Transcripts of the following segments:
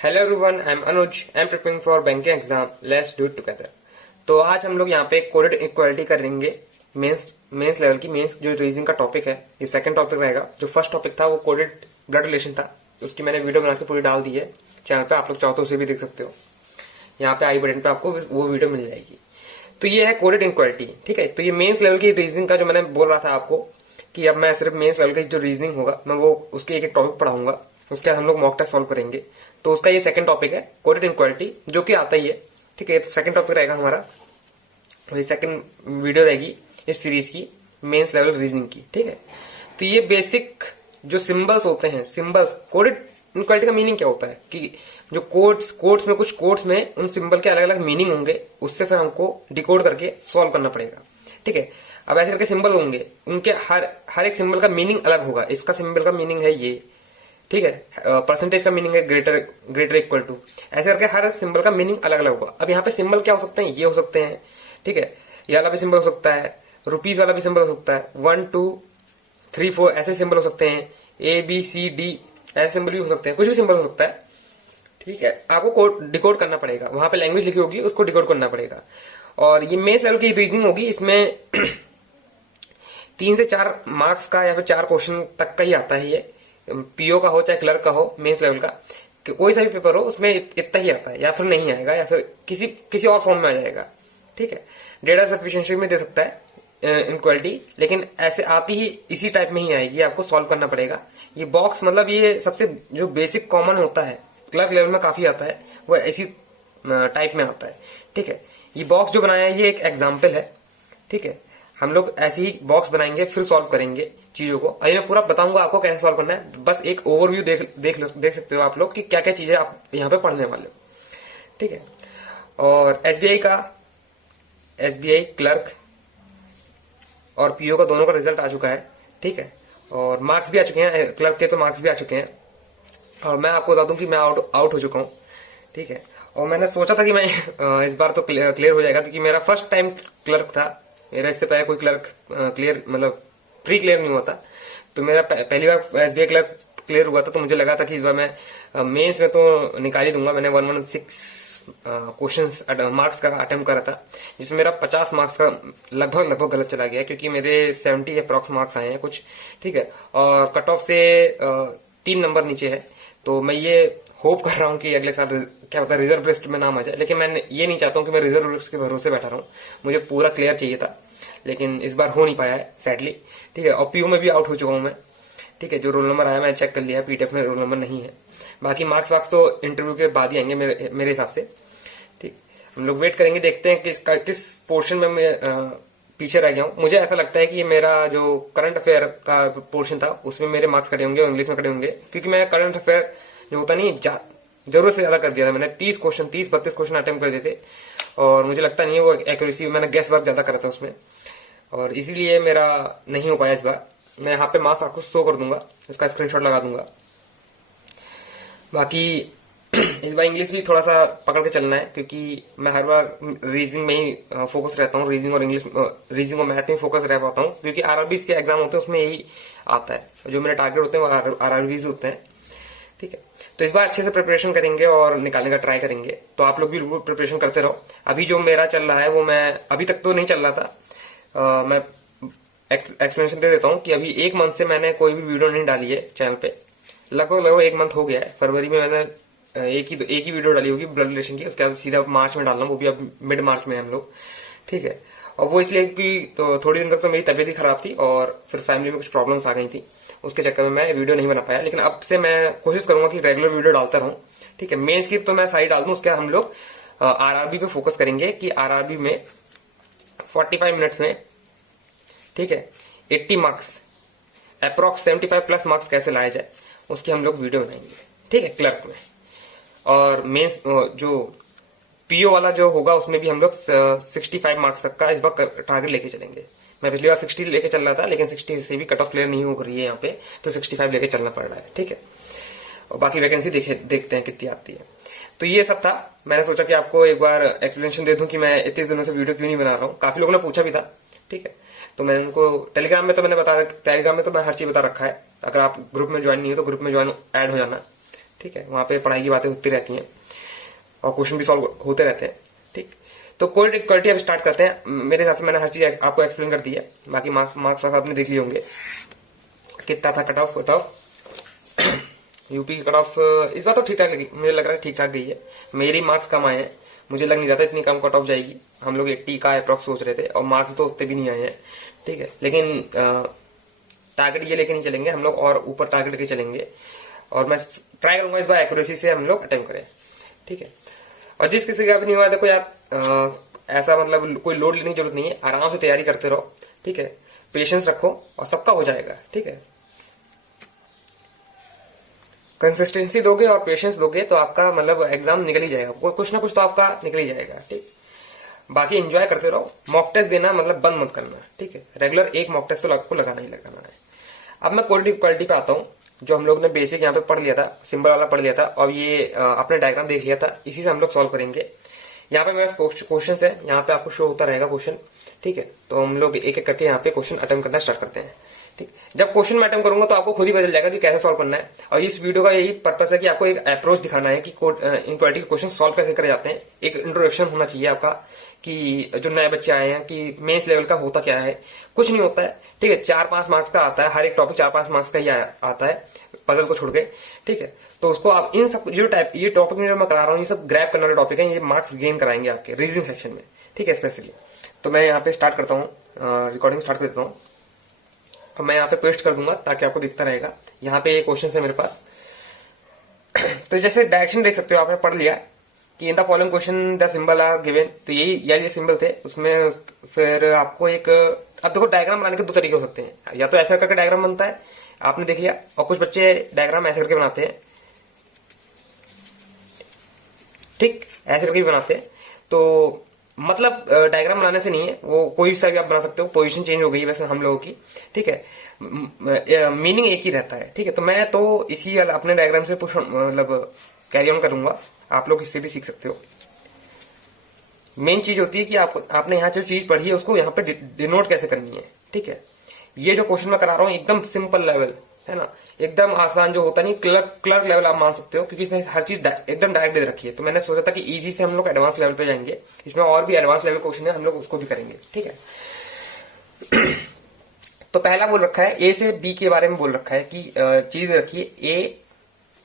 Hello everyone, I am Anuj. I am preparing for banking exam. Let's do it together. तो आज हम लोग यहाँ पे कोडेड इक्वालिटी करेंगे। मेंस लेवल की मेंस जो रीजनिंग का टॉपिक है, ये सेकंड टॉपिक रहेगा। जो फर्स्ट टॉपिक था वो कोडेड ब्लड रिलेशन था, उसकी मैंने वीडियो बना के पूरी डाल दी है चैनल पे। आप लोग चाहो तो उसे भी देख सकते हो। यहाँ पे आई बटन पे आपको वो वीडियो मिल जाएगी। तो ये है कोडेड इक्वालिटी, ठीक है। तो ये मेंस लेवल की रीजनिंग का जो मैंने बोल रहा था आपको कि अब मैं सिर्फ मेंस लेवल की जो रीजनिंग होगा मैं वो उसके एक एक टॉपिक पढ़ाऊंगा, उसके बाद हम लोग मॉक टेस्ट सॉल्व करेंगे। तो उसका ये सेकंड टॉपिक है कोडेड इक्वालिटी, जो कि आता ही है, ठीक है। तो सेकंड टॉपिक रहेगा हमारा, वही सेकंड वीडियो रहेगी इस सीरीज की, मेंस लेवल रीजनिंग की, ठीक है। तो ये बेसिक जो सिंबल्स होते हैं, सिंबल्स, कोडेड इक्वालिटी का मीनिंग क्या होता है कि जो कुछ कोड्स में उन सिंबल के अलग अलग मीनिंग होंगे, उससे फिर हमको डिकोड करके सॉल्व करना पड़ेगा, ठीक है। अब ऐसे करके सिंबल होंगे, उनके हर एक सिंबल का मीनिंग अलग होगा। इसका सिंबल का मीनिंग है ये, ठीक है। परसेंटेज का मीनिंग है ग्रेटर इक्वल टू। ऐसे करके हर सिंबल का मीनिंग अलग अलग होगा। अब यहाँ पे सिंबल क्या हो सकते हैं, ये हो सकते हैं, ठीक है। ये वाला भी सिंबल हो सकता है, रुपीज वाला भी सिंबल हो सकता है, 1 2 3 4 ऐसे सिंबल हो सकते हैं, ABCD ऐसे सिंबल भी हो सकते हैं, कुछ भी सिंबल हो सकता है, ठीक है। आपको कोड डिकोड करना पड़ेगा, वहां पे लैंग्वेज लिखी होगी उसको डिकोड करना पड़ेगा। और ये मेंस लेवल की रीजनिंग होगी, इसमें 3 से 4 मार्क्स का या फिर 4 क्वेश्चन तक का ही आता है ये। पीओ का हो चाहे क्लर्क का हो, मेंस लेवल का कोई सा भी पेपर हो, उसमें इतना ही आता है, या फिर नहीं आएगा, या फिर किसी और फॉर्म में आ जाएगा, ठीक है। डेटा सफिशिएंसी में दे सकता है इनक्वालिटी, लेकिन ऐसे आती ही इसी टाइप में ही आएगी, आपको सॉल्व करना पड़ेगा। ये बॉक्स मतलब ये सबसे जो बेसिक कॉमन होता है, क्लर्क लेवल में काफी आता है, वो इसी टाइप में आता है, ठीक है। ये बॉक्स जो बनाया है ये एक एग्जाम्पल है, ठीक है। हम लोग ऐसे ही बॉक्स बनाएंगे, फिर सॉल्व करेंगे चीजों को। अभी मैं पूरा बताऊंगा आपको कैसे सॉल्व करना है, बस एक ओवरव्यू देख सकते हो आप लोग कि क्या क्या चीजें आप यहाँ पे पढ़ने वाले हो, ठीक है। और एसबीआई क्लर्क और पीओ का दोनों का रिजल्ट आ चुका है, ठीक है। और मार्क्स भी आ चुके हैं, क्लर्क के तो मार्क्स भी आ चुके हैं। और मैं आपको बता दूं कि मैं आउट हो चुका हूँ, ठीक है। और मैंने सोचा था कि मैं इस बार तो क्लियर हो जाएगा, क्योंकि मेरा फर्स्ट टाइम क्लर्क था। मेरा इससे पहले कोई क्लर्क क्लियर मतलब प्री क्लियर नहीं हुआ था। तो मेरा पहली बार एसबीआई क्लर्क क्लियर हुआ था, तो मुझे लगा था कि इस बार मैं मेंस में तो निकाल ही दूंगा। मैंने 116 क्वेश्चंस मार्क्स का अटेम्प्ट करा था, जिसमें मेरा 50 मार्क्स का लगभग गलत चला गया, क्योंकि मेरे 70 अप्रॉक्स मार्क्स आए हैं कुछ, ठीक है। और कट ऑफ से 3 नंबर नीचे है। तो मैं ये होप कर रहा हूँ कि अगले साल क्या पता रिजर्व लिस्ट में नाम आ जाए, लेकिन मैं ये नहीं चाहता हूँ कि मैं रिजर्व लिस्ट के भरोसे बैठा रहा हूँ। मुझे पूरा क्लियर चाहिए था, लेकिन इस बार हो नहीं पाया है सैडली, ठीक है। और पीयू में भी आउट हो चुका हूँ मैं, ठीक है। जो रोल नंबर आया मैं चेक कर लिया, पीटीएफ में रोल नंबर नहीं है। बाकी मार्क्स वार्क्स तो इंटरव्यू के बाद ही आएंगे मेरे हिसाब से, ठीक। हम लोग वेट करेंगे, देखते हैं किस पोर्शन में मैं पीछे रह गया हूँ। मुझे ऐसा लगता है कि मेरा जो करंट अफेयर का पोर्शन था उसमें मेरे मार्क्स कटे होंगे और इंग्लिश में कटे होंगे, क्योंकि मैं करंट अफेयर जो होता नहीं जरूरत से ज्यादा कर दिया था। मैंने 30-32 क्वेश्चन अटेम्प्ट कर दिए थे, और मुझे लगता नहीं है वो एक्यूरेसी, मैंने गेस वर्क ज्यादा करा था उसमें, और इसीलिए मेरा नहीं हो पाया इस बार। मैं यहाँ पे मार्क्स आपको शो कर दूंगा, इसका स्क्रीनशॉट लगा दूंगा। बाकी इस बार इंग्लिश भी थोड़ा सा पकड़ के चलना है, क्योंकि मैं हर बार रीजनिंग में ही फोकस रहता हूँ। रीजनिंग और इंग्लिश, रीजनिंग और मैथ में फोकस रह पाता हूँ, क्योंकि आरआरबीज के एग्जाम होते हैं उसमें यही आता है। जो मेरे टारगेट होते हैं वो आरआरबीज होते हैं, ठीक है। तो इस बार अच्छे से प्रिपरेशन करेंगे और निकालने का ट्राई करेंगे। तो आप लोग भी प्रिपरेशन करते रहो। अभी जो मेरा चल रहा है वो, मैं अभी तक तो नहीं चल रहा था, मैं एक्सप्लेनेशन दे देता हूँ कि अभी 1 मंथ से मैंने कोई भी वीडियो नहीं डाली है चैनल पे। लगभग 1 मंथ हो गया है। फरवरी में मैंने एक ही वीडियो डाली होगी ब्लड रिलेशन की, उसके बाद सीधा मार्च में डालना, वो भी अब मिड मार्च में हम लोग, ठीक है। और वो इसलिए कि तो थोड़ी दिन तक तो मेरी तबीयत ही खराब थी, और फिर फैमिली में कुछ प्रॉब्लम्स आ गई थी, उसके चक्कर में मैं वीडियो नहीं बना पाया। लेकिन अब से मैं कोशिश करूंगा कि रेगुलर वीडियो डालता रहूं, ठीक है। मेंस की तो मैं सारी डाल दूं, उसके हम लोग आरआरबी पे फोकस करेंगे कि आरआरबी में 45 मिनट्स में, ठीक है, 80 मार्क्स अप्रॉक्स 75 प्लस मार्क्स कैसे लाया जाए, उसकी हम लोग वीडियो बनाएंगे, ठीक है, क्लर्क में। और मेंस जो पीओ वाला जो होगा उसमें भी हम लोग 65 मार्क्स तक का इस बार टारगेट लेके चलेंगे। मैं पिछली बार 60 लेके चल रहा था, लेकिन 60 से भी कट ऑफ क्लियर नहीं हो रही है यहाँ पे, तो 65 लेके चलना पड़ रहा है, ठीक है। और बाकी वैकेंसी देखते हैं कितनी आती है। तो ये सब था। मैंने सोचा कि आपको एक बार एक्सप्लेनेशन दे दूं कि मैं इतने दिनों से वीडियो क्यों नहीं बना रहा हूँ। काफी लोगों ने पूछा भी था, ठीक है। तो मैंने उनको टेलीग्राम में तो मैं हर चीज बता रखा है। अगर आप ग्रुप में ज्वाइन नहीं हो तो ग्रुप में ज्वाइन ऐड हो जाना, ठीक है, वहां पे पढ़ाई की बातें होती रहती हैं और क्वेश्चन भी सॉल्व होते रहते हैं। ठीक, तो कोऑर्डिनेट इक्वालिटी अब स्टार्ट करते हैं। मेरे हिसाब से मैंने हर चीज आपको एक्सप्लेन कर दी है, बाकी मार्क्स आपने देख लिए होंगे कितना था कट ऑफ यूपी की कट ऑफ इस बार तो ठीक ठाक लगी, मुझे लग रहा है ठीक ठाक गई है। मेरी मार्क्स कम आए हैं, मुझे लग नहीं रहा था इतनी कम कट ऑफ जाएगी। हम लोग 80 का अप्रॉक्स सोच रहे थे और मार्क्स तो उतने भी नहीं आए हैं। ठीक है, लेकिन टारगेट ये लेके नहीं चलेंगे हम लोग, और ऊपर टारगेट लेके चलेंगे और मैं ट्राई करूंगा इस बार एक्यूरेसी से हम लोग अटेम्प्ट करें। ठीक है, और जिस किसी का भी नहीं हुआ देखो यार, ऐसा मतलब कोई लोड लेने की जरूरत नहीं है, आराम से तैयारी करते रहो। ठीक है, पेशेंस रखो और सबका हो जाएगा। ठीक है, कंसिस्टेंसी दोगे और पेशेंस दोगे तो आपका मतलब एग्जाम निकल ही जाएगा, कुछ ना कुछ तो आपका निकल ही जाएगा। ठीक, बाकी एंजॉय करते रहो, मॉक टेस्ट देना मतलब बंद मत करना। ठीक है, रेगुलर एक मॉक टेस्ट तो आपको लगाना ही लगाना है। अब मैं क्वालिटी पे आता हूँ, जो हम लोग ने बेसिक यहाँ पे पढ़ लिया था, सिंबल वाला पढ़ लिया था और ये अपने डायग्राम देख लिया था, इसी से हम लोग सॉल्व करेंगे। यहाँ पे मेरा क्वेश्चन है, यहाँ पे आपको शो होता रहेगा क्वेश्चन। ठीक है, तो हम लोग एक एक करके यहाँ पे क्वेश्चन अटेम्प्ट करना स्टार्ट करते हैं। ठीक, जब क्वेश्चन में अटेम्प्ट करूंगा तो आपको खुद ही पता चल जाएगा कि कैसे सॉल्व करना है। और इस वीडियो का यही पर्पस है कि आपको एक अप्रोच दिखाना है कि इक्वालिटी के क्वेश्चन सॉल्व कैसे करे जाते हैं। एक इंट्रोडक्शन होना चाहिए आपका कि जो नए बच्चे आए हैं कि मेंस लेवल का होता क्या है। कुछ नहीं होता है, ठीक है, 4-5 मार्क्स का आता है, हर एक टॉपिक 4-5 मार्क्स का ही आता है, पजल को छोड़ के। ठीक है, तो उसको आप इन सब जो टाइप ये टॉपिक में जो मैं करा रहा हूँ, ये सब ग्रैब करने वाले टॉपिक है, ये मार्क्स गेन कराएंगे आपके रीजनिंग सेक्शन में। ठीक है, स्पेशली तो मैं यहाँ पे स्टार्ट करता हूँ, रिकॉर्डिंग स्टार्ट कर देता हूँ और मैं यहाँ पे पेस्ट कर दूंगा ताकि आपको दिखता रहेगा। यहाँ पे क्वेश्चन है मेरे पास। तो जैसे डायरेक्शन देख सकते हो, आपने पढ़ लिया कि in the following question the symbol are given, तो ये सिंबल थे उसमें। फिर आपको एक, अब देखो डायग्राम बनाने के दो तरीके हो सकते हैं, या तो ऐसा करके डायग्राम बनता है, आपने देख लिया, और कुछ बच्चे डायग्राम ऐसे करके बनाते हैं। ठीक, ऐसे करके भी बनाते हैं। तो मतलब डायग्राम बनाने से नहीं है, वो कोई सा भी आप बना सकते हो। पोजीशन चेंज हो गई वैसे हम लोगों की। ठीक है, मीनिंग एक ही रहता है। ठीक है, तो मैं तो इसी अपने डायग्राम से मतलब कैरी ऑन करूंगा, आप लोग इससे भी सीख सकते हो। मेन चीज होती है कि आपने यहाँ जो चीज पढ़ी है उसको यहाँ पे डिनोट कैसे करनी है। ठीक है, ये जो क्वेश्चन मैं करा रहा हूँ एकदम सिंपल लेवल है ना, एकदम आसान, जो होता नहीं क्लर्क लेवल आप मान सकते हो, क्योंकि इसमें हर चीज एकदम डायरेक्ट दे रखी है। तो मैंने सोचा था कि इजी से हम लोग एडवांस लेवल पे जाएंगे, इसमें और भी एडवांस लेवल क्वेश्चन है, हम लोग उसको भी करेंगे। ठीक है, तो पहला बोल रखा है ए से बी के बारे में बोल रखा है कि चीज रखिए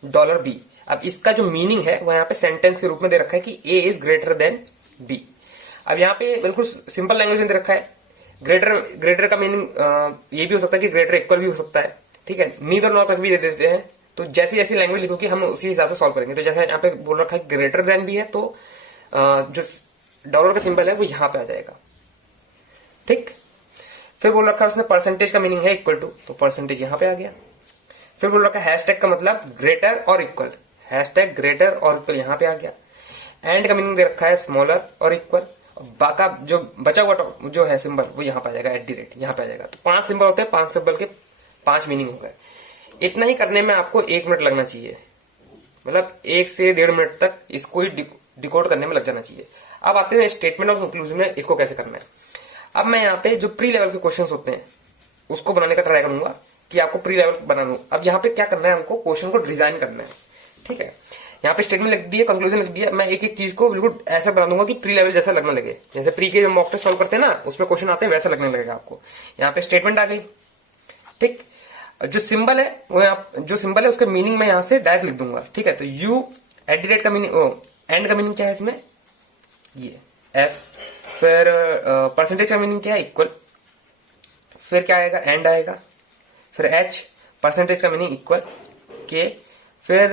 $A अब इसका जो मीनिंग है वो यहाँ पे सेंटेंस के रूप में दे रखा है कि ए इज ग्रेटर देन बी। अब यहाँ पे बिल्कुल सिंपल लैंग्वेज में दे रखा है। ग्रेटर का मीनिंग ये भी हो सकता है कि ग्रेटर इक्वल भी हो सकता है। ठीक है, नीदर नॉट तक भी दे देते हैं। तो जैसी जैसी लैंग्वेज लिखोगे हम उसी हिसाब से सॉल्व करेंगे। तो जैसे यहाँ पे बोल रखा है ग्रेटर देन भी है, तो जो डॉलर का सिंबल है वो यहाँ पे आ जाएगा। ठीक, फिर बोल रखा है उसने परसेंटेज का मीनिंग है इक्वल टू, तो परसेंटेज यहाँ पे आ गया। फिर बोल रखा है हैशटैग का मतलब ग्रेटर और इक्वल, हैशटैग ग्रेटर और इक्वल यहाँ पे आ गया। एंड का मीनिंग दे रखा है स्मॉलर और इक्वल, बाका जो बचा हुआ जो है सिंबल वो यहाँ पे आ जाएगा, @ यहाँ पे आ जाएगा। तो 5 सिंबल होते हैं, 5 सिंबल के 5 मीनिंग हो गए। इतना ही करने में आपको 1 मिनट लगना चाहिए, मतलब 1 से 1.5 मिनट तक इसको ही डिकोड करने में लग जाना चाहिए। अब आते हैं स्टेटमेंट ऑफ कंक्लूजन में, इसको कैसे करना है। अब मैं यहाँ पे जो प्री लेवल के क्वेश्चंस होते हैं उसको बनाने का ट्राई करूंगा कि आपको प्री लेवल बना लूं। अब यहाँ पे क्या करना है, हमको क्वेश्चन को डिजाइन करना है। ठीक है, यहाँ पे स्टेटमेंट लिख दिया, कंक्लूजन लिख दिया। मैं एक एक चीज को बिल्कुल ऐसा बना दूंगा कि प्री लेवल जैसा लगने लगे, जैसे प्री के मॉक टेस्ट सॉल्व करते हैं ना, उसमें क्वेश्चन आते हैं वैसा लगने लगेगा आपको। यहाँ पे स्टेटमेंट आ गई। ठीक, जो सिंबल है वो जो सिंबल है उसका मीनिंग मैं यहाँ से डायरेक्ट लिख दूंगा। ठीक है, तो यू @ का मीनिंग, एंड का मीनिंग क्या है इसमें, ये एफ। फिर परसेंटेज का मीनिंग क्या है, इक्वल। फिर क्या आएगा, एंड आएगा। फिर एच, परसेंटेज का मीनिंग इक्वल, के। फिर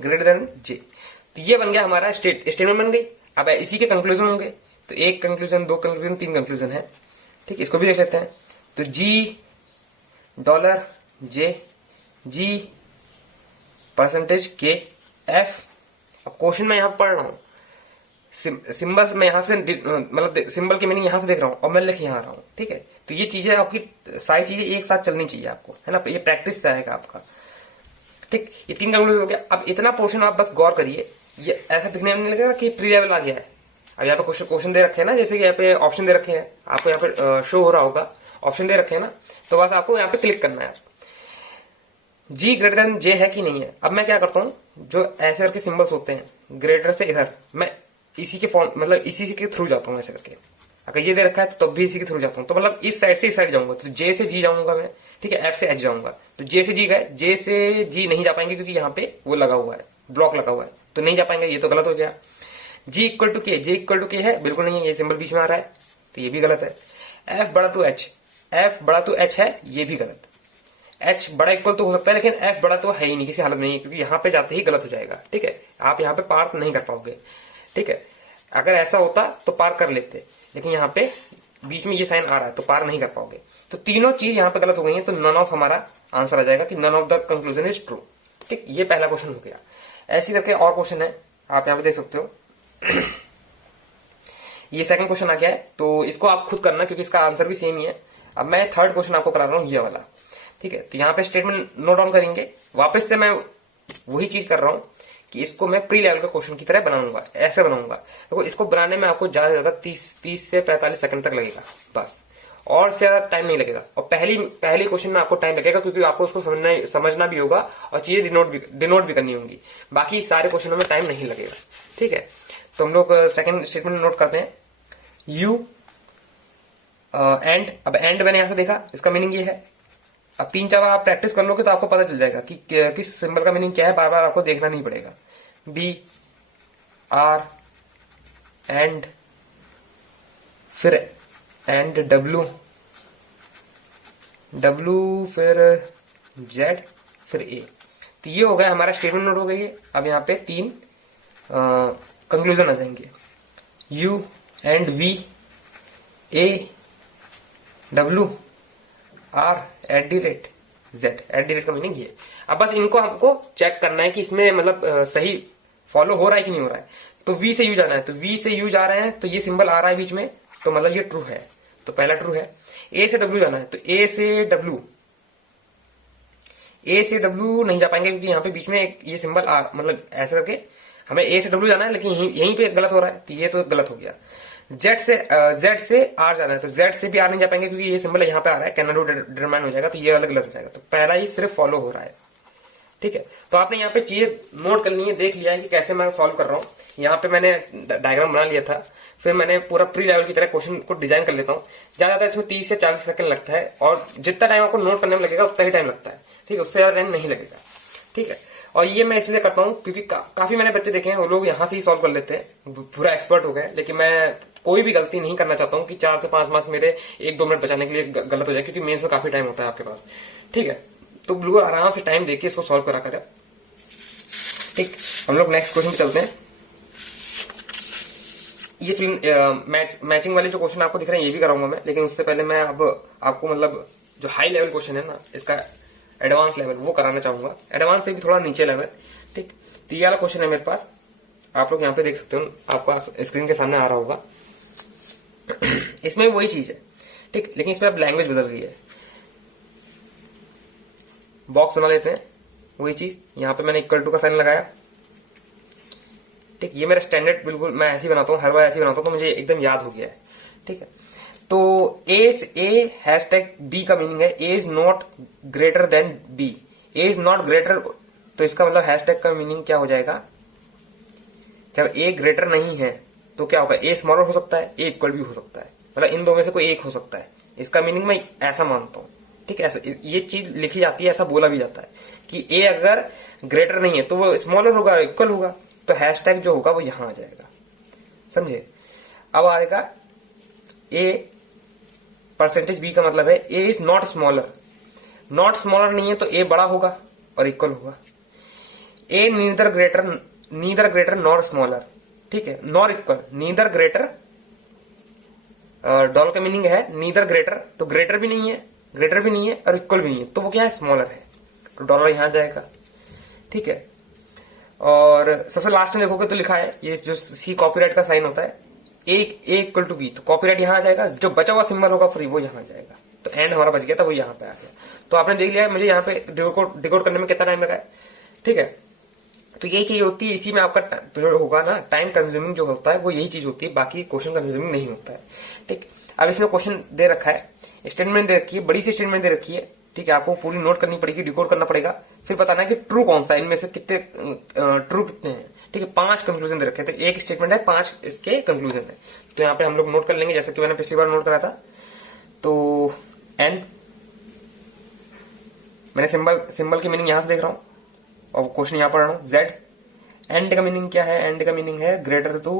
ग्रेटर देन जे। तो ये बन गया हमारा स्टेटमेंट बन गई। अब इसी के कंक्लूजन होंगे, तो 1 कंक्लूजन, 2 कंक्लूजन, 3 कंक्लूजन है। ठीक, इसको भी देख लेते हैं। तो जी डॉलर, जे, जी परसेंटेज, के, एफ। अब क्वेश्चन मैं यहां पढ़ रहा हूं, सिंबल्स मैं यहां से मतलब सिंबल की मीनिंग यहां से देख रहा हूं और मैं लिख यहां रहा हूं। ठीक है, तो ये चीजें आपकी सारी चीजें एक साथ चलनी चाहिए आपको, है ना, ये प्रैक्टिस से आएगा आपका। ठीक, ये 3 कंक्लूजन हो गया। अब इतना पोर्शन आप बस गौर करिए, ये ऐसा दिखने में नहीं लगेगा कि प्री लेवल आ गया है। अब यहाँ पे क्वेश्चन दे रखे हैं ना, जैसे कि यहाँ पे ऑप्शन दे रखे हैं, आपको यहाँ पे शो हो रहा होगा, ऑप्शन दे रखे हैं ना, तो बस आपको यहाँ पे क्लिक करना है। जी ग्रेटर देन जे है कि नहीं है। अब मैं क्या करता हूं, जो ऐसे करके सिंबल्स होते हैं ग्रेटर से इधर, मैं इसी के फॉर्म मतलब इसी के थ्रू जाता हूं ऐसे करके। अगर ये दे रखा है तो तब भी इसी के थ्रू जाता हूं, तो मतलब इस साइड से इस साइड जाऊंगा, तो जे से जी जाऊंगा मैं, ठीक है, एफ से एच जाऊंगा। तो जे से जी गए, जे से जी नहीं जा पाएंगे क्योंकि यहाँ पे वो लगा हुआ है, ब्लॉक लगा हुआ है, तो नहीं जा पाएंगे, ये तो गलत हो गया। जी इक्वल टू के, जे इक्वल टू के है, बिल्कुल नहीं है, ये सिंबल बीच में आ रहा है, तो ये भी गलत है। एफ बड़ा टू एच, एफ बड़ा टू एच है, ये भी गलत। एच बड़ा इक्वल तो हो सकता है लेकिन एफ बड़ा तो है ही नहीं, किसी हालत में नहीं है, क्योंकि यहाँ पे जाते ही गलत हो जाएगा, ठीक है, आप यहाँ पे पार नहीं कर पाओगे, ठीक है। अगर ऐसा होता तो पार कर लेते, लेकिन यहाँ पे बीच में ये साइन आ रहा है तो पार नहीं कर पाओगे। तो तीनों चीज यहाँ पे गलत हो गई है, तो नन ऑफ हमारा आंसर आ जाएगा कि none of the conclusion is true, ठीक। ये पहला क्वेश्चन हो गया। ऐसी करके और क्वेश्चन है, आप यहाँ पे देख सकते हो। ये सेकंड क्वेश्चन आ गया है, तो इसको आप खुद करना क्योंकि इसका आंसर भी सेम ही है। अब मैं थर्ड क्वेश्चन आपको करा रहा हूँ, ये वाला, ठीक है। तो यहाँ पे स्टेटमेंट नोट डाउन करेंगे, वापस से मैं वही चीज कर रहा हूँ कि इसको मैं प्री लेवल का क्वेश्चन की तरह बनाऊंगा, ऐसे बनाऊंगा। देखो इसको बनाने में आपको ज्यादा से ज्यादा 30 से 45 सेकंड तक लगेगा बस, और से ज्यादा टाइम नहीं लगेगा। और पहली क्वेश्चन में आपको टाइम लगेगा क्योंकि आपको उसको समझना भी होगा और चीजें डिनोट भी करनी होंगी। बाकी सारे क्वेश्चनों में टाइम नहीं लगेगा, ठीक है। तो हम लोग सेकंड स्टेटमेंट नोट करते हैं, यू एंड। अब एंड मैंने यहां से देखा, इसका मीनिंग ये है। अब 3-4 बार आप प्रैक्टिस कर लोगे तो आपको पता चल जाएगा कि किस सिंबल का मीनिंग क्या है, बार बार आपको देखना नहीं पड़ेगा। बी आर एंड, फिर एंड डब्ल्यू, डब्ल्यू फिर जेड, फिर ए। तो ये हो गया हमारा स्टेटमेंट नोट हो गई है। अब यहाँ पे 3 कंक्लूजन आ जाएंगे, U and V, A W, R at the rate Z. At the rate का मीनिंग ये। अब बस इनको हमको चेक करना है कि इसमें मतलब सही फॉलो हो रहा है कि नहीं हो रहा है। तो वी से यू जाना है, तो वी से यू जा रहे हैं तो ये सिंबल आ रहा है बीच में, तो मतलब ये ट्रू है, तो पहला ट्रू है। ए से डब्ल्यू जाना है, तो ए से डब्ल्यू, ए से डब्ल्यू नहीं जा पाएंगे क्योंकि यहाँ पे बीच में ये सिंबल मतलब ऐसे करके हमें ए से डब्ल्यू जाना है, लेकिन यहीं पे गलत हो रहा है, तो ये तो गलत हो गया। जेड से आर जाना है, तो जेड से भी आर नहीं जा पाएंगे क्योंकि ये सिंबल यहाँ पे आ रहा है, कैन नॉट डिटरमाइन हो जाएगा, तो ये वाला गलत हो जाएगा। तो पहला ही सिर्फ फॉलो हो रहा है, ठीक है। तो आपने यहाँ पे चीजें नोट कर ली है, देख लिया है कि कैसे मैं सॉल्व कर रहा हूँ। यहाँ पे मैंने डायग्राम बना लिया था, फिर मैंने पूरा प्री लेवल की तरह क्वेश्चन को डिजाइन कर लेता हूँ। ज्यादा इसमें 30 से 40 सेकंड लगता है, और जितना टाइम आपको नोट करने में लगेगा उतना ही टाइम लगता है, ठीक है, उससे ज्यादा टाइम नहीं लगेगा, ठीक है। और ये मैं इसलिए करता हूँ क्योंकि काफी मैंने बच्चे देखे हैं, वो लोग यहाँ से ही सॉल्व कर लेते हैं, पूरा एक्सपर्ट हो गए। लेकिन मैं कोई भी गलती नहीं करना चाहता हूँ कि 4 से 5 मार्क्स मेरे 1-2 मिनट बचाने के लिए गलत हो जाए, क्योंकि मेंस में काफी टाइम होता है आपके पास, ठीक है। तो बिल्कुल आराम से टाइम देखिए इसको सॉल्व करा करें, ठीक। हम लोग नेक्स्ट क्वेश्चन पे चलते हैं। ये मैचिंग वाले जो क्वेश्चन आपको दिख रहे हैं ये भी कराऊंगा मैं, लेकिन उससे पहले मैं अब आपको मतलब जो हाई लेवल क्वेश्चन है ना, इसका एडवांस लेवल वो कराना चाहूंगा, एडवांस से भी थोड़ा नीचे लेवल, ठीक। तो ये वाला क्वेश्चन है मेरे पास, आप लोग यहाँ पे देख सकते हो, आपका स्क्रीन के सामने आ रहा होगा। इसमें वही चीज है, ठीक, लेकिन इसमें अब लैंग्वेज बदल गई है। बॉक्स बना लेते हैं, वही चीज यहाँ पे मैंने इक्वल टू का साइन लगाया, ठीक। ये मेरा स्टैंडर्ड, बिल्कुल मैं ऐसे ही बनाता हूँ, हर बार ऐसे ही बनाता हूँ, तो मुझे एकदम याद हो गया है, ठीक है। तो ए हैशटैग बी का मीनिंग है A is not greater than B. A is not greater, तो इसका मतलब हैशटैग का मीनिंग क्या हो जाएगा, जब ए ग्रेटर नहीं है तो क्या होगा, ए स्मॉलर हो सकता है, ए इक्वल भी हो सकता है, मतलब इन दो में से कोई एक हो सकता है। इसका मीनिंग मैं ऐसा मानता हूं, ठीक है। ऐसा ये चीज लिखी जाती है, ऐसा बोला भी जाता है कि ए अगर ग्रेटर नहीं है तो वो स्मॉलर होगा, इक्वल होगा, तो हैशटैग जो होगा वो यहां आ जाएगा, समझे। अब आएगा ए परसेंटेज बी का मतलब है A is not smaller. Not smaller नहीं है तो ए बड़ा होगा और इक्वल होगा। A neither greater nor smaller, ठीक है, nor equal, neither greater, dollar का मीनिंग है नीदर ग्रेटर, तो ग्रेटर भी नहीं है और इक्वल भी नहीं है, तो वो क्या है, स्मॉलर है, तो डॉलर यहां जाएगा, ठीक है। और सबसे लास्ट में देखोगे तो लिखा है, ये जो सी कॉपीराइट का साइन होता है, ए इक्वल टू बी, तो कॉपीराइट यहां आ जाएगा, जो बचा हुआ सिंबल होगा फ्री वो यहां जाएगा, तो एंड हमारा बच गया था, वो यहां पे आ गया। तो आपने देख लिया मुझे यहाँ पे डिकोड करने में कितना टाइम लगा है, ठीक है। तो यही चीज होती है, इसी में आपका जो होगा ना टाइम कंज्यूमिंग जो होता है वो यही चीज होती है, बाकी क्वेश्चन कंज्यूमिंग नहीं होता है, ठीक। अब इसमें क्वेश्चन दे रखा है, स्टेटमेंट दे रखी है, बड़ी सी स्टेटमेंट दे रखी है, ठीक है, आपको पूरी नोट करनी पड़ेगी, डिकोड करना पड़ेगा, फिर बताना है कि ट्रू कौन सा है, इनमें से कितने ट्रू कितने हैं। ठीक है, 5 कंक्लूजन दे रखे थे, एक स्टेटमेंट है, 5 इसके कंक्लूजन है। तो यहाँ पे हम लोग नोट कर लेंगे जैसे कि मैंने पिछली बार नोट करा था। तो एंड, मैंने सिंबल की मीनिंग यहां से देख रहा हूं और क्वेश्चन यहां पढ़ रहा हूं। जेड, एंड का मीनिंग क्या है? एंड का मीनिंग है greater to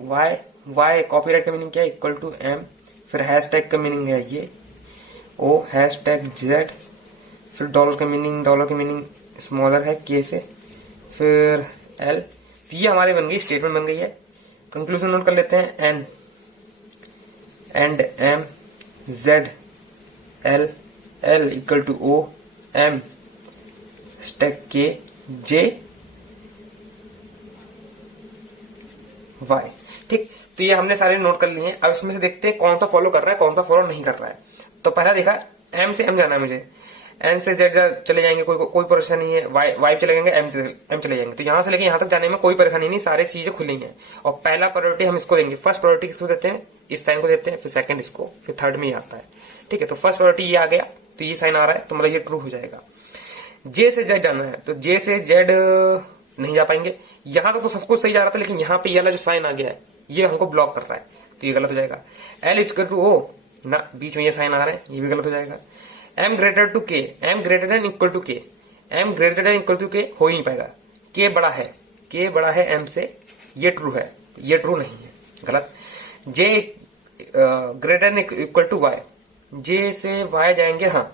Y. Y copyright का मीनिंग क्या है? Equal to M. फिर हैशटैग का मीनिंग है ये ओ हैशटैग जेड। फिर डॉलर का मीनिंग स्मॉलर है के से। फिर एल। तो ये हमारे बन गई, स्टेटमेंट बन गई है। कंक्लूजन नोट कर लेते हैं। N and M Z L L equal to O M stack K J Y. ठीक, तो ये हमने सारे नोट कर लिए हैं। अब इसमें से देखते हैं कौन सा फॉलो कर रहा है, कौन सा फॉलो नहीं कर रहा है। तो पहला देखा, एम से एम जाना है मुझे, एन से जेड चले जाएंगे, कोई परेशानी नहीं है। वाई चले जाएंगे, एम चले जाएंगे। तो यहां से लेके यहां तक जाने में कोई परेशानी नहीं, सारी चीजें खुली हैं। और पहला प्रायोरिटी हम इसको देंगे, फर्स्ट प्रायोरिटी किसको देते हैं? इस साइन को देते हैं, फिर सेकंड इसको, फिर थर्ड में ही आता है। ठीक है, तो फर्स्ट प्रायोरिटी ये आ गया, तो ये साइन आ रहा है, तो मतलब ये ट्रू हो जाएगा। जे से जेड जाना है, तो जे से जेड नहीं जा पाएंगे। यहां तक तो सब कुछ सही जा रहा था, लेकिन यहाँ पे ये वाला जो साइन आ गया है ये हमको ब्लॉक कर रहा है, तो ये गलत हो जाएगा। एल इक्वल टू ओ ना, बीच में ये साइन आ रहा है, ये भी गलत हो जाएगा। M greater to K, M greater than equal to K, M greater than equal to K हो ही नहीं पाएगा। के बड़ा है एम से, ये ट्रू है, ये ट्रू नहीं है, गलत। J greater than equal to Y, J से वाई जाएंगे, हाँ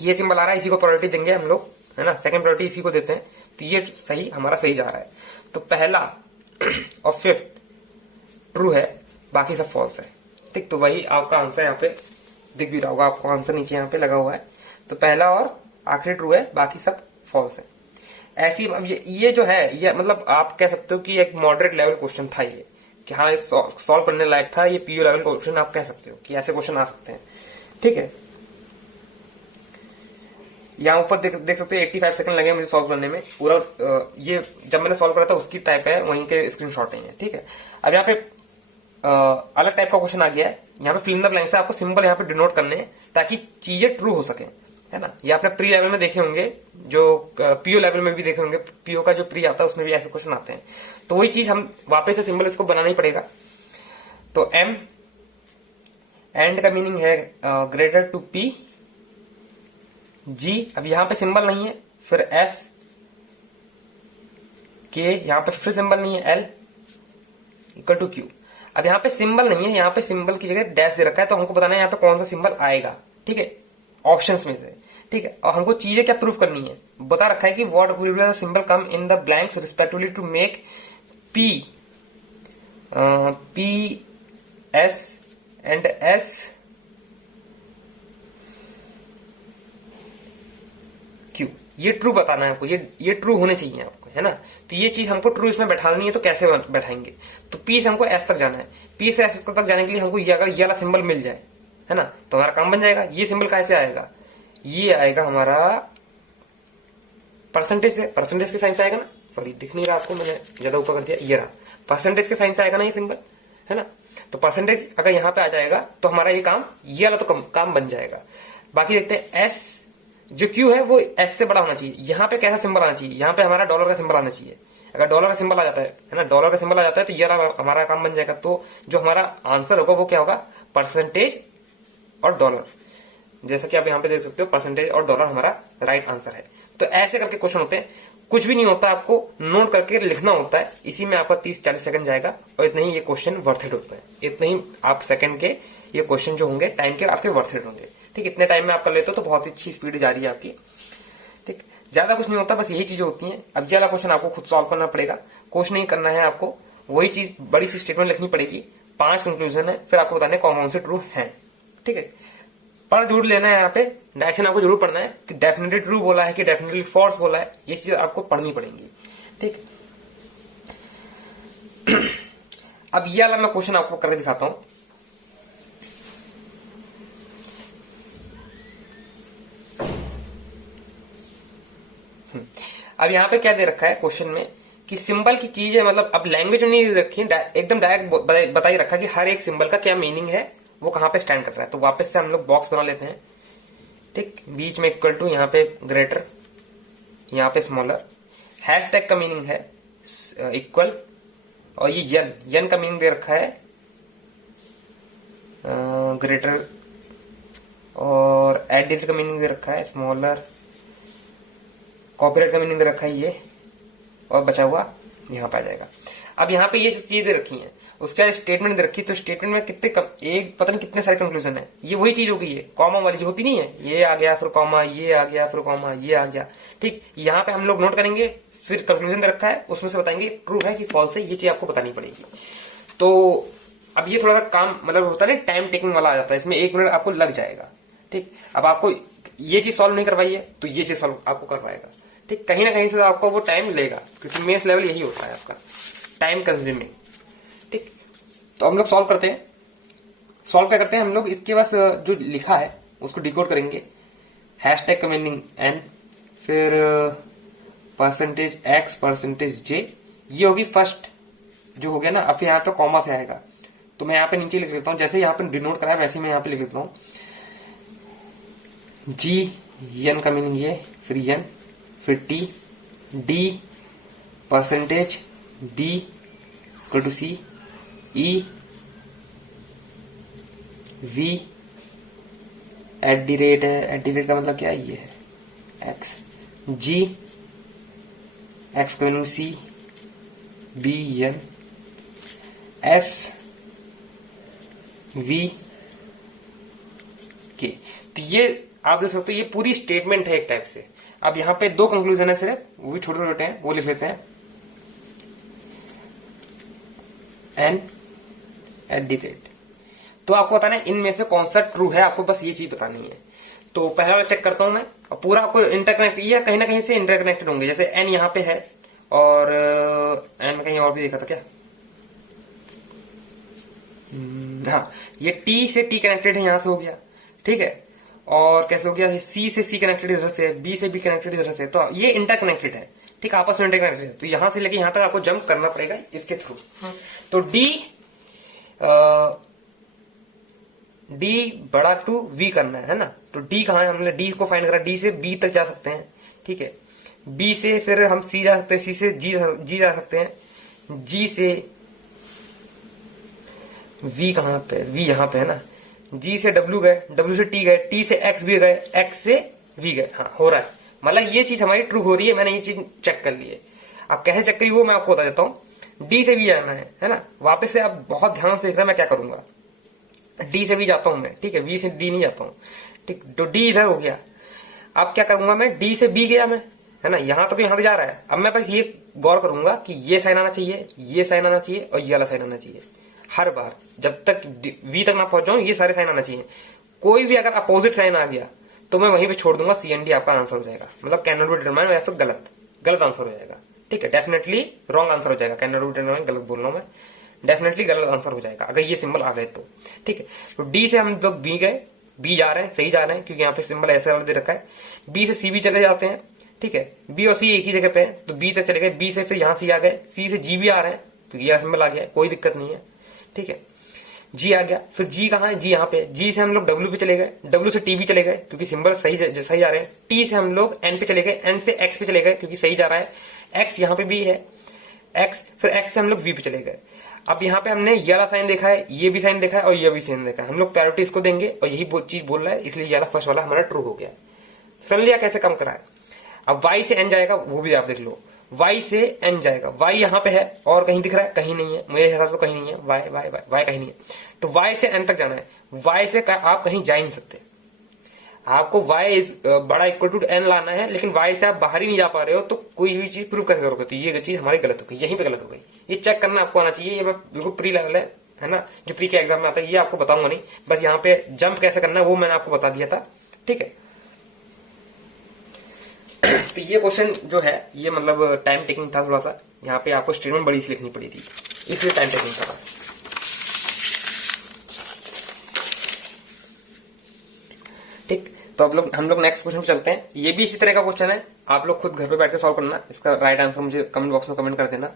ये सिंबल आ रहा है, इसी को प्रायोरिटी देंगे हम लोग, है ना, सेकंड प्रायोरिटी इसी को देते हैं। तो ये सही, हमारा सही जा रहा है। तो पहला और फिफ्थ ट्रू है, बाकी सब फॉल्स है। ठीक, तो वही आपका आंसर यहाँ पे दिख भी रहा होगा आपको, आंसर नीचे यहाँ पे लगा हुआ है। तो पहला और आखिरी ट्रू है, बाकी सब फॉल्स है। ऐसी अब ये जो है, ये मतलब आप कह सकते हो कि एक मॉडरेट लेवल क्वेश्चन था ये, कि हाँ सॉल्व करने लायक था, ये पीयू लेवल क्वेश्चन आप कह सकते हो कि ऐसे क्वेश्चन आ सकते हैं। ठीक है, यहाँ ऊपर देख सकते हो 85 सेकंड लगे मुझे सॉल्व करने में पूरा। ये जब मैंने सॉल्व करा था उसकी टाइप है, वहीं के स्क्रीनशॉट है। ठीक है, अब यहाँ पे अलग टाइप का क्वेश्चन आ गया है। यहाँ पे फिल इन द ब्लैंक्स है, आपको सिंबल यहाँ पे डिनोट करने हैं ताकि चीजें ट्रू हो सके, है ना। ये आपने प्री लेवल में देखे होंगे, जो पीओ लेवल में भी देखे होंगे, पीओ का जो प्री आता है उसमें भी ऐसे क्वेश्चन आते हैं। तो वही चीज हम वापस से सिंबल इसको बनाना ही पड़ेगा। तो एम, एंड का मीनिंग है ग्रेटर टू पी। जी, अब यहां पे सिंबल नहीं है। फिर एस के, यहां पे फिर सिंबल नहीं है। एल इक्वल टू क्यू, अब यहां पे सिंबल नहीं है, यहां पे सिंबल की जगह डैश दे रखा है, तो हमको बताना है यहां पे कौन सा सिंबल आएगा। ठीक है, ऑप्शंस में से। ठीक है, और हमको चीजें क्या प्रूफ करनी है, बता रखा है कि what will be the symbol come in the blanks respectively to make P P S and S Q. ये ट्रू बताना है आपको, ये ट्रू होने चाहिए आपको, है ना। तो ये चीज हमको ट्रू इसमें बैठानी है, तो कैसे बैठाएंगे? तो पी से हमको एस तक जाना है, पी से एस तक जाने के लिए हमको ये अगर ये वाला सिंबल मिल जाए, है ना, तो हमारा काम बन जाएगा। ये सिंबल कैसे आएगा? ये आएगा हमारा परसेंटेज से, परसेंटेज के साइन से आएगा ना। सॉरी दिख नहीं रहा आपको, मैंने ज्यादा ऊपर कर दिया, ये रहा परसेंटेज के साइन से आएगा ना ये सिंबल, है ना। तो परसेंटेज अगर यहां पे आ जाएगा तो हमारा ये काम, ये वाला तो काम बन जाएगा। बाकी देखते हैं एस, जो क्यू है वो एस से बड़ा होना चाहिए। यहां पे कैसा सिंबल आना चाहिए? यहां पे हमारा डॉलर का सिंबल आना चाहिए। अगर डॉलर का सिंबल आ जाता है ना, डॉलर का सिंबल आ जाता है, तो ये हमारा काम बन जाएगा। तो जो हमारा आंसर होगा वो क्या होगा? परसेंटेज और डॉलर। जैसा कि आप यहां पे देख सकते हो, परसेंटेज और डॉलर हमारा राइट आंसर है। तो ऐसे करके क्वेश्चन होते हैं, कुछ भी नहीं होता, आपको नोट करके लिखना होता है। इसी में आपका 30-40 सेकंड जाएगा और इतना ही ये क्वेश्चन वर्थ इट होता है। इतना ही आप सेकंड के ये क्वेश्चन जो होंगे टाइम के आपके वर्थ इट होंगे। ठीक, इतने टाइम में आप कर लेते हो तो बहुत ही अच्छी स्पीड जा रही है आपकी। ठीक, ज्यादा कुछ नहीं होता, बस यही चीजें होती हैं। अब ज्यादा क्वेश्चन आपको खुद सॉल्व करना पड़ेगा, कुछ नहीं करना है आपको। वही चीज बड़ी सी स्टेटमेंट लिखनी पड़ेगी, 5 कंक्लूजन है, फिर आपको बताने कौन कौन से ट्रू है। ठीक है, पर जरूर लेना है। यहाँ पे डायरेक्शन आपको जरूर पढ़ना है कि डेफिनेटली ट्रू बोला है कि डेफिनेटली फॉल्स बोला है, ये चीज आपको पढ़नी पड़ेंगी। ठीक, अब ये वाला मैं क्वेश्चन आपको करके दिखाता हूं। अब यहाँ पे क्या दे रखा है क्वेश्चन में कि सिंबल की चीज है, मतलब अब लैंग्वेज में नहीं रखी, एकदम डायरेक्ट बता ही रखा कि हर एक सिंबल का क्या मीनिंग है, वो कहां पे स्टैंड कर रहा है। तो वापस से हम लोग बॉक्स बना लेते हैं, ठीक, बीच में इक्वल टू, यहाँ पे ग्रेटर, यहाँ पे स्मॉलर। हैशटैग का मीनिंग है इक्वल, और ये यन का मीनिंग दे रखा है ग्रेटर, और एडिट का मीनिंग दे रखा है स्मॉलर, कॉपीराइट का मीनिंग दे रखा है ये, और बचा हुआ यहाँ पे आ जाएगा। अब यहाँ पे ये सब चीजें रखी हैं, उसके बाद स्टेटमेंट दे रखी है, तो स्टेटमेंट में कितने एक पता नहीं कितने सारे कंक्लूजन है। ये वही चीज हो गई है, कॉमा वाली जो होती नहीं है, ये आ गया फिर कॉमा, ये आ गया फिर कॉमा, ये आ गया। ठीक, यहाँ पे हम लोग नोट करेंगे, फिर कंक्लूजन दे रखा है, उसमें से बताएंगे ट्रू है कि फॉल्स है, ये चीज आपको बतानी पड़ेगी। तो अब ये थोड़ा सा काम मतलब होता है ना, टाइम टेकिंग वाला आ जाता है, इसमें 1 मिनट आपको लग जाएगा। ठीक, अब आपको ये चीज सॉल्व नहीं करवाई है तो ये चीज सॉल्व आपको करवाएगा। ठीक, कहीं ना कहीं से आपको वो टाइम लेगा, क्योंकि मेंस लेवल यही होता है आपका, टाइम कंज्यूमिंग। ठीक, तो हम लोग सॉल्व करते हैं। सॉल्व क्या करते हैं हम लोग, इसके पास जो लिखा है उसको डिकोड करेंगे। हैशटैग का मीनिंग एन, फिर परसेंटेज एक्स परसेंटेज जे, ये होगी फर्स्ट जो हो गया ना। अब फिर यहाँ पे कॉमा से आएगा, तो मैं यहाँ पे नीचे लिख लेता हूँ, जैसे यहाँ पे डिनोट करा है वैसे मैं यहाँ पे लिख लेता हूँ। जी यन का मीनिंग ये, फिर यन, फिर T, D percentage D equal to C, E V at the rate है, एट दी रेट का मतलब क्या है, ये है एक्स, जी एक्स का meaning C, B N, S V K. तो ये आप देख सकते हो, ये पूरी स्टेटमेंट है एक टाइप से। अब यहाँ पे 2 कंक्लूजन है सिर्फ, वो भी छोटे छोटे हैं, वो लिख लेते हैं। एन एट दी रेट, तो आपको बताना है इनमें से कौन सा ट्रू है, आपको बस ये चीज बतानी है। तो पहला वाला चेक करता हूं मैं, और पूरा आपको इंटरकनेक्ट, ये कहीं ना कहीं से इंटरकनेक्टेड होंगे। जैसे एन यहाँ पे है, और एन कहीं और भी देखा था क्या, हाँ, ये टी से टी कनेक्टेड है, यहां से हो गया। ठीक है, और कैसे हो गया, सी से सी कनेक्टेड इधर से, बी से बी कनेक्टेड इधर से, तो ये इंटरकनेक्टेड है। ठीक, आपस में इंटरकनेक्टेड है, तो यहां से लेके यहां तक आपको जंप करना पड़ेगा इसके थ्रू। तो डी बड़ा टू वी करना है ना। तो डी कहाँ है, हमने डी को फाइंड करा, डी से बी तक जा सकते हैं। ठीक है, बी से फिर हम सी जा सकते हैं, सी से जी जा सकते हैं, जी से वी कहाँ पे, वी यहाँ पे है ना, जी से डब्ल्यू गए, डब्ल्यू से टी गए, टी से एक्स भी गए, एक्स से वी गए। हाँ, हो रहा है, मतलब ये चीज हमारी ट्रू हो रही है, मैंने ये चीज चेक कर ली है। अब कैसे चेक करी वो मैं आपको बता देता हूँ। डी से वी जाना है ना, वापस से आप बहुत ध्यान से देख रहे हैं मैं क्या करूंगा। डी से वी जाता हूं मैं, ठीक है, वी से डी नहीं जाता हूं। ठीक, तो डी इधर हो गया। अब क्या करूंगा मैं, डी से बी गया मैं, है ना, यहां तक यहां तक जा रहा है। अब मैं बस ये गौर करूंगा कि ये साइन आना चाहिए, ये साइन आना चाहिए, और ये वाला साइन आना चाहिए। हर बार जब तक वी तक ना पहुंच जाऊं, ये सारे साइन आना चाहिए। कोई भी अगर अपोजिट साइन आ गया तो मैं वहीं पे छोड़ दूंगा, सी एंड डी आपका आंसर हो जाएगा। मतलब कैन नॉट बी डिटरमाइंड, या फिर गलत आंसर हो जाएगा। ठीक है, डेफिनेटली रॉन्ग आंसर हो जाएगा। कैन नॉट बी डिटरमाइंड गलत बोल रहा हूं मैं, डेफिनेटली गलत आंसर हो जाएगा अगर ये सिंबल आ गए तो। ठीक है, तो डी से हम लोग बी गए, बी जा रहे हैं, सही जा रहे हैं, क्योंकि यहाँ पे सिंबल ऐसे वाला दे रखा है। बी से सी भी चले जाते हैं। ठीक है, बी और सी एक ही जगह पे है, तो बी तक चले गए, बी से फिर यहाँ सी आ गए, सी से जी भी आ रहे हैं, क्योंकि यह सिंबल आ गया है, कोई दिक्कत नहीं है। ठीक है, जी आ गया, फिर जी कहाँ है, जी यहाँ पे। जी से हम लोग डब्ल्यू पे चले गए, डब्ल्यू से टी भी चले गए, क्योंकि सिंबल सही आ रहे हैं। टी से हम लोग एन पे चले गए, एन से एक्स पे चले गए, क्योंकि सही जा रहा है। एक्स यहाँ पे भी है, एक्स, फिर एक्स से हम लोग वी पे चले गए। अब यहाँ पे हमने ये वाला साइन देखा है, ये भी साइन देखा है, और ये भी साइन देखा है। हम लोग प्रायोरिटी इसको देंगे, और यही चीज बोल रहा है, इसलिए ये वाला फर्स्ट वाला हमारा ट्रू हो गया। समझ लिया कैसे कम करा है। अब y से n जाएगा, वो भी आप देख लो, y से n जाएगा। y यहाँ पे है, और कहीं दिख रहा है, कहीं नहीं है, मेरे हिसाब से कहीं नहीं है। y कहीं नहीं है, तो y से n तक जाना है। y से आप कहीं जा ही नहीं सकते, आपको y बड़ा इक्वल टू n लाना है, लेकिन y से आप बाहर ही नहीं जा पा रहे हो, तो कोई भी चीज प्रूव कैसे करोगे। तो ये चीज हमारी गलत हो गई, यहीं पे गलत हो गई। ये चेक करना आपको आना चाहिए। ये बिल्कुल प्री लेवल है ना, जो प्री के एग्जाम में आता है, ये आपको बताऊंगा नहीं, बस यहाँ पे जंप कैसे करना है वो मैंने आपको बता दिया था। ठीक है, तो ये क्वेश्चन जो है ये मतलब टाइम टेकिंग था थोड़ा सा। यहाँ पे आपको स्टेटमेंट बड़ी सी लिखनी पड़ी थी, इसलिए टाइम टेकिंग था बस। ठीक, तो अब हम लोग नेक्स्ट क्वेश्चन पे चलते हैं। ये भी इसी तरह का क्वेश्चन है, आप लोग खुद घर पे बैठ के सॉल्व करना। इसका राइट आंसर मुझे कमेंट बॉक्स में कमेंट कर देना।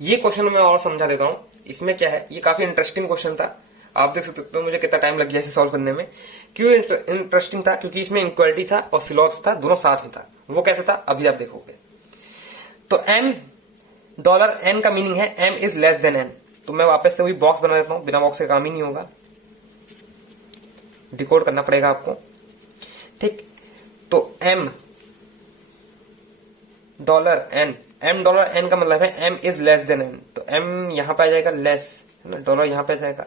ये क्वेश्चन मैं और समझा देता हूँ। इसमें क्या है, ये काफी इंटरेस्टिंग क्वेश्चन था, आप देख सकते हो मुझे कितना टाइम लग गया इसे सॉल्व करने में। क्यों इंटरेस्टिंग था? क्योंकि इसमें इक्वालिटी था और सिलॉक्स था, दोनों साथ में था। वो कैसे था अभी आप देखोगे। तो एम $n का मीनिंग है m is less then n। तो मैं वापस से वही बॉक्स बना देता हूं, बिना बॉक्स के काम ही नहीं होगा, डिकोड करना पड़ेगा आपको। ठीक, तो m $n का मतलब है m is less then n। तो m यहां पे आ जाएगा लेस, है ना, डॉलर यहां पे आ जाएगा।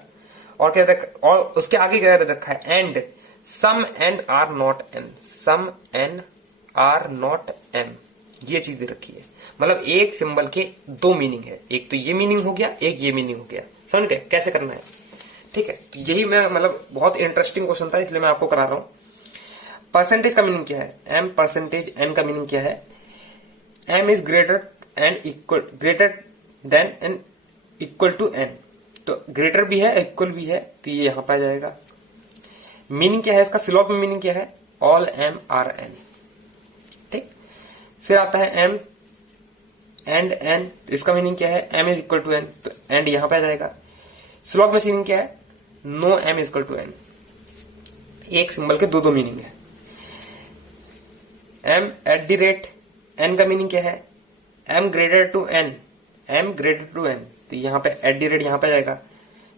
और क्या और उसके आगे क्या रखा है, and some and are not n, some and are not m, ये चीज दे रखी है। मतलब एक सिंबल के दो मीनिंग है, एक तो ये मीनिंग हो गया, एक ये मीनिंग हो गया। समझ गए कैसे करना है? ठीक है, तो यही मैं मतलब बहुत इंटरेस्टिंग क्वेश्चन था इसलिए मैं आपको करा रहा हूं। परसेंटेज का मीनिंग क्या है, m परसेंटेज n का मीनिंग क्या है, m is greater than and equal to n। तो ग्रेटर भी है इक्वल भी है, तो ये यहां पर आ जाएगा। मीनिंग क्या है इसका, सिलॉग में मीनिंग क्या है, ऑल m आर n। ठीक, फिर आता है m एंड n, तो इसका मीनिंग क्या है, m is equal to n, तो एंड यहां पे आ जाएगा। स्लॉग में मीनिंग क्या है, no m is equal to n। एक सिंबल के दो दो मीनिंग है। m at the rate n का मीनिंग क्या है, m greater to n, m greater to n, तो यहां पे एट द रेट यहां पे जाएगा।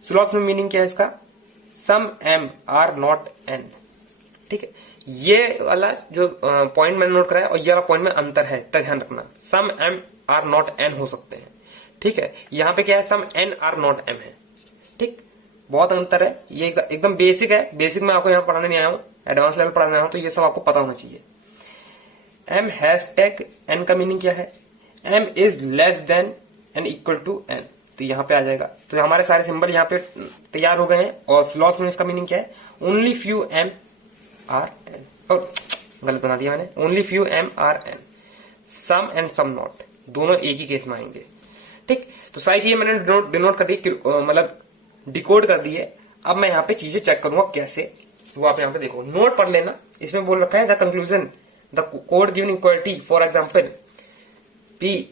स्लॉग में मीनिंग क्या है इसका, सम m आर नॉट n। ठीक है, ये वाला जो पॉइंट मैंने नोट कराया और ये वाला पॉइंट में अंतर है, तो ध्यान रखना, सम m आर नॉट n हो सकते हैं। ठीक है, यहां पे क्या है, सम n आर नॉट m है। ठीक, बहुत अंतर है, ये एकदम बेसिक है। बेसिक में आपको यहां पढ़ाने नहीं आया हूं, एडवांस लेवल पढ़ाने आया हूं, तो ये सब आपको पता होना चाहिए। m हैशटैग n का मीनिंग क्या है, m is less than and equal to n, तो यहां पे आ जाएगा। तो हमारे सारे सिंबल यहां पे तैयार हो गए हैं। और स्लॉट में इसका मीनिंग क्या है, only few m are n, और गलत बना दिया मैंने, only few m are n, some and some not, दोनों एक ही केस में आएंगे। ठीक, तो सारी चीजें मैंने डिनोट कर दी, मतलब डिकोड कर दी है। अब मैं यहाँ पे चीजें चेक करूंगा कैसे, वो आप यहाँ पे देखो, नोट पढ़ लेना। इसमें बोल रखा है the conclusion the code given equality, for example p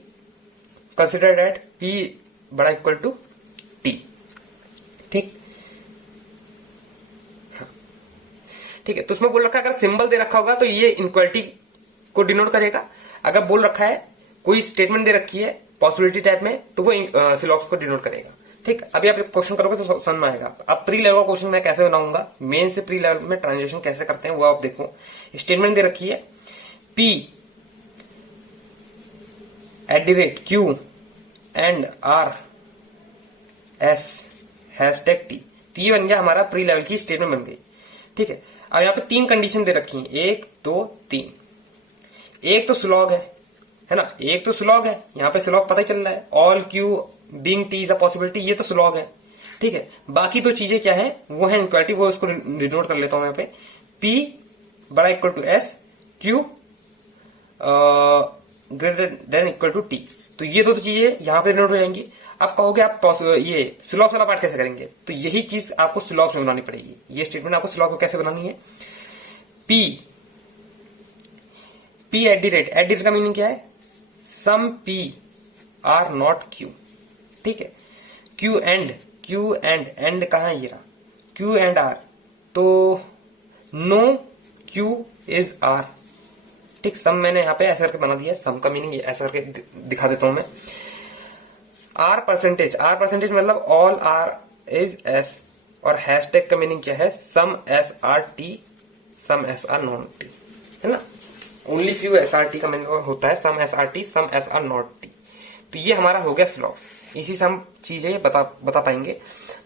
consider that p बड़ा इक्वल टू t। ठीक, हाँ, ठीक है, तो उसमें बोल रखा है अगर सिंबल दे रखा होगा तो ये इनक्वालिटी को डिनोट करेगा। अगर बोल रखा है कोई स्टेटमेंट दे रखी है पॉसिबिलिटी टाइप में, तो वो सिलॉक्स को डिनोट करेगा। ठीक, अभी आप क्वेश्चन करोगे तो समझ में आएगा। अब प्री लेवल क्वेश्चन मैं कैसे बनाऊंगा, मेन से प्री लेवल में ट्रांजेक्शन कैसे करते हैं वो आप देखो। स्टेटमेंट दे रखी है p eight the rate q and r s hashtag t, तो ये बन गया हमारा प्री लेवल की स्टेटमेंट बन गई। ठीक है, अब यहाँ पे तीन कंडीशन दे रखी है, 1 2 3। एक तो स्लॉग है ना, एक तो स्लॉग है, यहाँ पे स्लॉग पता ही चल रहा है, all Q being T is a possibility, ये तो स्लॉग है। ठीक है, बाकी तो चीजें क्या है, वो है इनक्वालिटी, वो इसको डिनोट कर लेता हूं यहाँ पे, p बड़ा equal to s, q greater than equal to t। तो ये दो चीजें यहाँ पे डिनोट हो जाएंगी। अब कहोगे आप ये स्लॉग वाला पार्ट कैसे करेंगे, तो यही चीज आपको स्लॉग में बनानी पड़ेगी। ये स्टेटमेंट आपको स्लॉग को कैसे बनानी है, p एट द रेट का मीनिंग क्या है, सम p आर नॉट q। ठीक है, q एंड कहां है, ये रहा q एंड r, तो नो q इज r। ठीक, सम मैंने यहाँ पे ऐसा करके बना दिया, सम का मीनिंग ऐसा करके दिखा देता हूं मैं। r परसेंटेज मतलब ऑल r इज s, और हैशटैग का मीनिंग क्या है, some s r t, some s r not t, है ना। Only few s r t का मीनिंग होता है some s r t, some s r not t। तो ये हमारा हो गया स्लॉग्स, इसी से हम चीजें बता पाएंगे।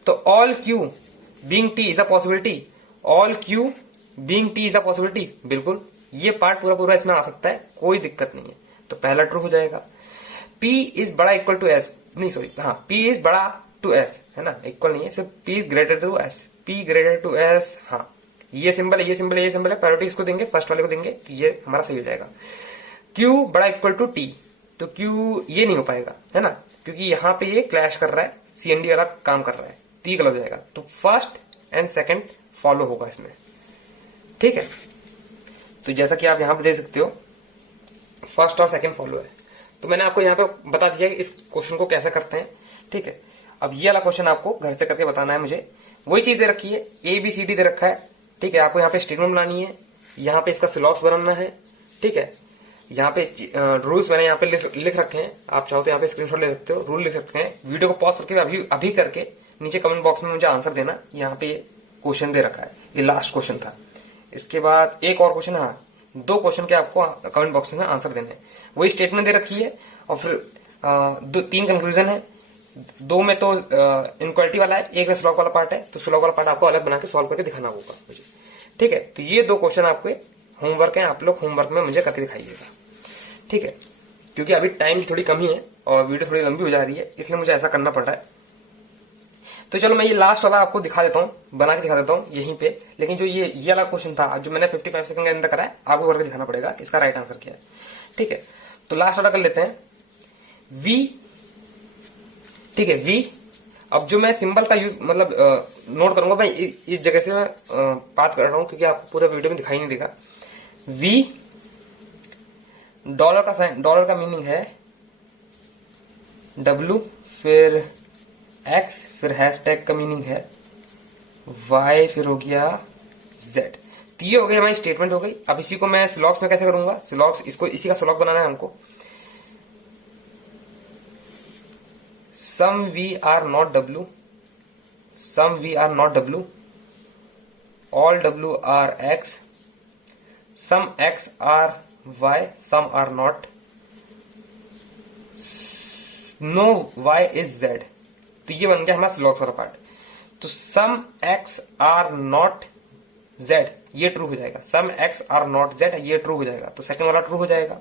तो all Q being T is a possibility, all Q being T is a possibility, बिल्कुल ये पार्ट पूरा इसमें आ सकता है, कोई दिक्कत नहीं है। तो पहला ट्रू हो जाएगा। p इज बड़ा इक्वल टू s, नहीं सॉरी, हाँ, p इज बड़ा टू s, है ना, इक्वल नहीं है, सिर्फ p is greater to s, p greater to s। हाँ, ये सिंबल है, ये सिंबल है, ये सिंबल है, प्रायोरिटी इसको देंगे, फर्स्ट वाले को देंगे, तो ये हमारा सही हो जाएगा। q बड़ा इक्वल टू t, तो q ये नहीं हो पाएगा, है ना, क्योंकि यहाँ पे ये क्लैश कर रहा है, CND वाला काम कर रहा है, तो ये गलत हो जाएगा। तो फर्स्ट एंड सेकंड फॉलो होगा इसमें। ठीक है, तो जैसा कि आप यहाँ पे देख सकते हो, फर्स्ट और सेकंड फॉलो है। तो मैंने आपको यहाँ पे बता दिया कि इस क्वेश्चन को कैसे करते हैं। ठीक है, अब ये वाला क्वेश्चन आपको घर से करके बताना है मुझे। वही चीज दे रखी है, ए बी सी डी दे रखा है, ठीक है। आपको यहाँ पे स्टेटमेंट बनानी है, यहाँ पे इसका सिलॉक्स बनाना है, ठीक है। यहाँ पे रूल्स मैंने यहाँ पे लिख रखे हैं, आप चाहो तो यहाँ पे स्क्रीनशॉट ले सकते हो, रूल लिख सकते हैं। वीडियो को पॉज करके अभी करके नीचे कमेंट बॉक्स में मुझे आंसर देना। यहाँ पे क्वेश्चन दे रखा है, ये लास्ट क्वेश्चन था। इसके बाद एक और क्वेश्चन, हाँ 2 क्वेश्चन के आपको कमेंट बॉक्स में आंसर देने हैं। वही स्टेटमेंट दे रखी है और फिर 3 कंक्लूजन है। 2 में तो इनक्वालिटी वाला है, एक में स्लॉक वाला पार्ट है, तो स्लॉक वाला पार्ट आपको अलग बना के सॉल्व करके दिखाना होगा मुझे, ठीक है। तो ये 2 क्वेश्चन आपके होमवर्क हैं, आप लोग होमवर्क में मुझे करके दिखाइएगा, ठीक है। क्योंकि अभी टाइम की थोड़ी कमी है और वीडियो थोड़ी लंबी हो जा रही है, इसलिए मुझे ऐसा करना पड़ रहा है। तो चलो मैं ये लास्ट वाला आपको दिखा देता हूँ, बना के दिखा देता हूँ यहीं पे। लेकिन जो ये वाला क्वेश्चन था जो मैंने 55 सेकंड के अंदर करा है, आपको करके दिखाना पड़ेगा इसका राइट आंसर क्या है, ठीक है। तो लास्ट वाला कर लेते हैं, वी, ठीक है, वी। अब जो मैं सिंबल का यूज मतलब नोट करूंगा, मैं इस जगह से मैं बात कर रहा हूं क्योंकि आपको पूरा वीडियो में दिखाई नहीं देगा। वी, डॉलर का साइन, डॉलर का मीनिंग है डब्ल्यू, फिर एक्स, फिर हैशटैग का मीनिंग है वाई, फिर हो गया जेड। तो ये हो गई हमारी स्टेटमेंट हो गई। अब इसी को मैं स्लॉक्स में कैसे करूंगा, स्लॉक्स, इसको इसी का स्लॉक बनाना है हमको। Some V are not W, some V are not W, all W are X, some X are Y, some are not, no Y is Z. तो ये बन गया हमारा स्लॉक्स वाला पार्ट। तो some X are not Z, ये true हो जाएगा। Some X are not Z, ये ट्रू हो जाएगा, तो सेकंड वाला ट्रू हो जाएगा।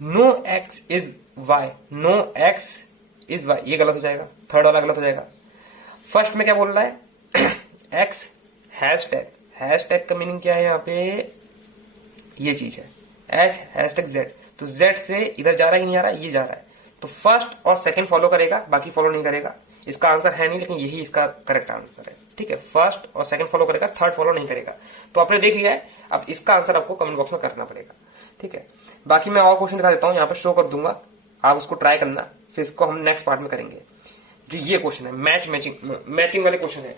No X is Y, no X is Y, ये गलत हो जाएगा, थर्ड वाला गलत हो जाएगा। फर्स्ट में क्या बोल रहा है, एक्स हैशटैग, हैशटैग का मीनिंग क्या है यहाँ पे, ये चीज है एच हैशटैग जेड। तो जेड से इधर जा रहा है कि नहीं आ रहा है, ये जा रहा है, तो फर्स्ट और सेकंड फॉलो करेगा, बाकी फॉलो नहीं करेगा। इसका आंसर है नहीं, लेकिन यही इसका करेक्ट आंसर है, ठीक है। फर्स्ट और सेकंड फॉलो करेगा, थर्ड फॉलो नहीं करेगा। तो आपने देख लिया है, अब इसका आंसर आपको कमेंट बॉक्स में करना पड़ेगा, ठीक है। बाकी मैं और क्वेश्चन दिखा देता हूं, यहाँ पे शो कर दूंगा, आप उसको ट्राई करना, फिर इसको हम नेक्स्ट पार्ट में करेंगे। जो ये क्वेश्चन है मैचिंग वाले क्वेश्चन है,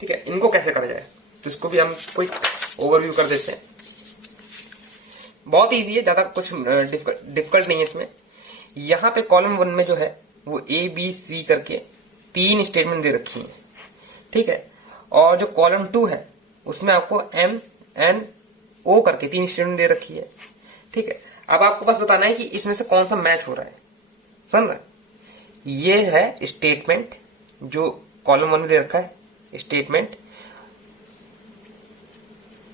ठीक है, इनको कैसे करा जाए, तो इसको भी हम कोई ओवरव्यू कर देते हैं। बहुत इजी है, ज्यादा कुछ डिफिकल्ट नहीं है इसमें। यहां पे कॉलम 1 में जो है वो ए बी सी करके 3 स्टेटमेंट दे रखी है, ठीक है। और जो कॉलम 2 है उसमें आपको एम एन ओ करके 3 स्टेटमेंट दे रखी है, ठीक है। अब आपको बस बताना है कि इसमें से कौन सा मैच हो रहा है, समझ रहे। ये है स्टेटमेंट जो कॉलम 1 में दे रखा है, स्टेटमेंट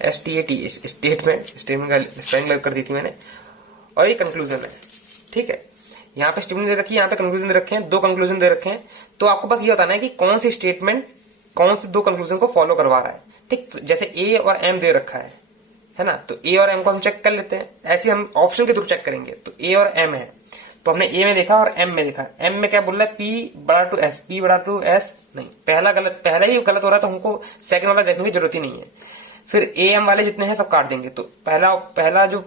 STAT, स्टेटमेंट का स्पेलिंग कर दी थी मैंने। और ये कंक्लूजन है, ठीक है। यहाँ पे स्टेटमेंट दे रखी है, यहाँ पे कंक्लूजन दे रखे हैं, 2 कंक्लूजन दे रखे हैं। तो आपको बस ये बताना है कि कौन सी स्टेटमेंट कौन से 2 कंक्लूजन को फॉलो करवा रहा है, ठीक। तो जैसे ए और एम दे रखा है ना, तो ए और एम को हम चेक कर लेते हैं, ऐसे हम ऑप्शन के थ्रू चेक करेंगे। तो ए और एम है, तो हमने ए में देखा और एम में देखा। एम में क्या बोल रहा है, पी बड़ा टू एस, पी बड़ा टू एस नहीं, पहला ही गलत हो रहा है, तो हमको सेकंड वाला देखने की जरूरत ही नहीं है। फिर ए एम वाले जितने हैं सब काट देंगे, तो पहला जो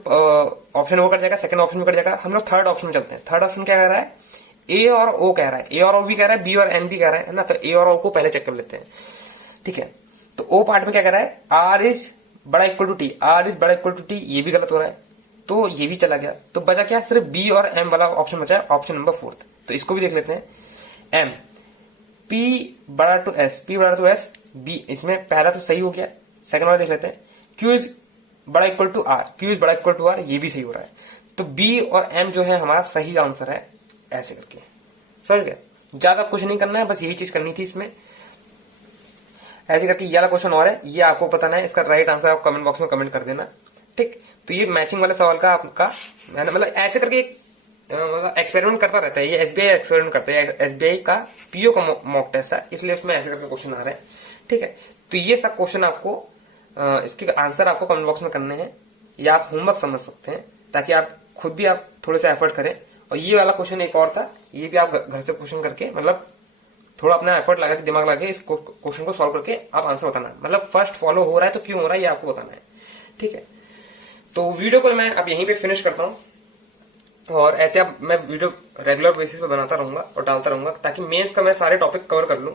ऑप्शन वो कट जाएगा, सेकंड ऑप्शन भी कट जाएगा। हम लोग थर्ड ऑप्शन में चलते हैं। थर्ड ऑप्शन क्या कह रहा है, ए और ओ कह रहा है, ए और ओ भी कह रहा है, बी और एन भी कह रहा है ना। तो ए और ओ को पहले चेक कर लेते हैं, ठीक है। तो ओ पार्ट में क्या कह रहा है, आर इज बड़ा equal to T, R is बड़ा इक्वल टू टी, ये भी गलत हो रहा है, तो ये भी चला गया। तो बचा क्या, सिर्फ बी और एम वाला ऑप्शन बचा है, ऑप्शन नंबर 4। तो इसको भी देख लेते हैं। एम पी बड़ा टू एस, पी बड़ा टू एस बी, इसमें पहला तो सही हो गया। सेकंड वाला देख लेते हैं, क्यू इज बड़ा equal to R, Q is बड़ा इक्वल टू आर, ये भी सही हो रहा है। तो बी और एम जो है हमारा सही आंसर है, ऐसे करके समझ गया। ज्यादा कुछ नहीं करना है, बस यही चीज करनी थी इसमें। ऐसे करके ये वाला क्वेश्चन और है, ये आपको बताना है। इसका राइट आंसर आप कमेंट बॉक्स में कमेंट कर देना, ठीक। तो ये मैचिंग वाले सवाल का आपका मैंने मतलब ऐसे करके मतलब एक्सपेरिमेंट करता रहता है, ये एसबीआई एक्सपेरिमेंट करता है, एसबीआई का पीओ का मॉक टेस्ट है, इसलिए उसमें ऐसे करके क्वेश्चन आ रहे हैं, ठीक है। तो ये सब क्वेश्चन आपको इसके आंसर आपको कमेंट बॉक्स में करने हैं, या आप होमवर्क समझ सकते हैं, ताकि आप खुद भी आप थोड़े से एफर्ट करें। और ये वाला क्वेश्चन एक और था, ये भी आप घर से क्वेश्चन करके मतलब थोड़ा अपना एफर्ट लगा के, दिमाग लगा के इस क्वेश्चन को सॉल्व करके आप आंसर बताना है। मतलब फर्स्ट फॉलो हो रहा है तो क्यों हो रहा है ये आपको बताना है, ठीक है। तो वीडियो को मैं अब यहीं पे फिनिश करता हूँ, और ऐसे अब मैं वीडियो रेगुलर बेसिस पे बनाता रहूंगा और डालता रहूंगा, ताकि मेंस का मैं सारे टॉपिक कवर कर लूं।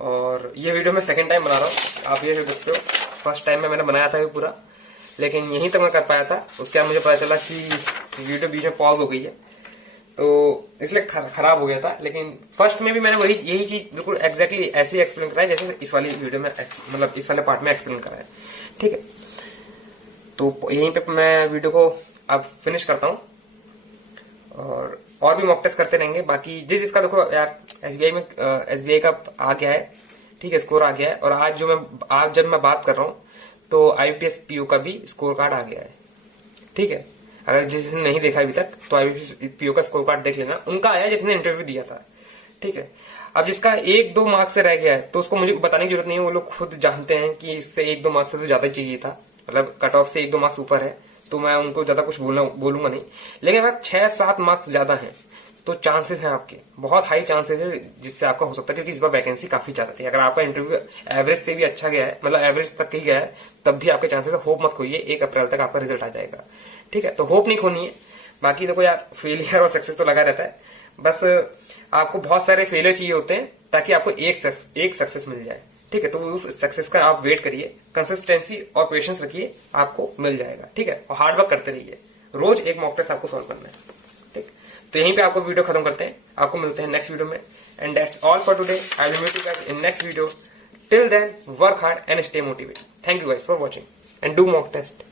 और ये वीडियो मैं सेकंड टाइम बना रहा हूँ, आप ये देख सकते हो। फर्स्ट टाइम में मैंने बनाया था ये पूरा, लेकिन यहीं तक मैं कर पाया था। उसके बाद मुझे पता चला कि वीडियो बीच में पॉज हो गई है, तो इसलिए खराब हो गया था। लेकिन फर्स्ट में भी मैंने यही चीज बिल्कुल एग्जैक्टली ऐसे ही एक्सप्लेन करा है जैसे इस वाली वीडियो में, मतलब इस वाले पार्ट में एक्सप्लेन करा है। ठीक है, तो यहीं पे मैं वीडियो को अब फिनिश करता हूँ और भी मॉक टेस्ट करते रहेंगे। बाकी जिसका देखो यार एसबीआई में एसबीआई का आ गया है, ठीक है, स्कोर आ गया है। और आज जब मैं बात कर रहा हूँ तो आईबीपीएस पीओ का भी स्कोर कार्ड आ गया है। ठीक है, अगर जिसने नहीं देखा अभी तक तो आईबीपीएस पीओ का स्कोर कार्ड देख लेना, उनका आया जिसने इंटरव्यू दिया था। ठीक है, अब जिसका 1-2 मार्क्स से रह गया है तो उसको मुझे बताने की जरूरत नहीं है, वो लोग खुद जानते हैं कि इससे 1-2 मार्क्स से तो ज्यादा चाहिए था, मतलब कट ऑफ से 1-2 मार्क्स ऊपर है, तो मैं उनको ज्यादा कुछ बोलूंगा नहीं। लेकिन अगर 6-7 मार्क्स ज्यादा हैं तो चांसेस हैं आपके, बहुत हाई चांसेस है जिससे आपका हो सकता है, क्योंकि इस बार वैकेंसी काफी ज्यादा थी। अगर आपका इंटरव्यू एवरेज से भी अच्छा गया है, मतलब एवरेज तक ही गया है, तब भी आपके चांसेस, होप मत खोइए, 1 अप्रैल तक आपका रिजल्ट आ जाएगा। ठीक है, तो होप नहीं खोनी है। बाकी देखो यार, फेलियर और सक्सेस तो लगा रहता है, बस आपको बहुत सारे फेलियर चाहिए होते हैं ताकि आपको एक सक्सेस मिल जाए। ठीक है, तो उस सक्सेस का आप वेट करिए, कंसिस्टेंसी और पेशेंस रखिए, आपको मिल जाएगा। ठीक है, और हार्ड वर्क करते रहिए, रोज एक मॉक टेस्ट आपको सॉल्व करना है। ठीक, तो यहीं पे आपको वीडियो खत्म करते हैं, आपको मिलते हैं नेक्स्ट वीडियो में। And that's all for today, I will meet you guys in next video. Till then work hard and stay motivated. Thank you guys for watching and do mock test.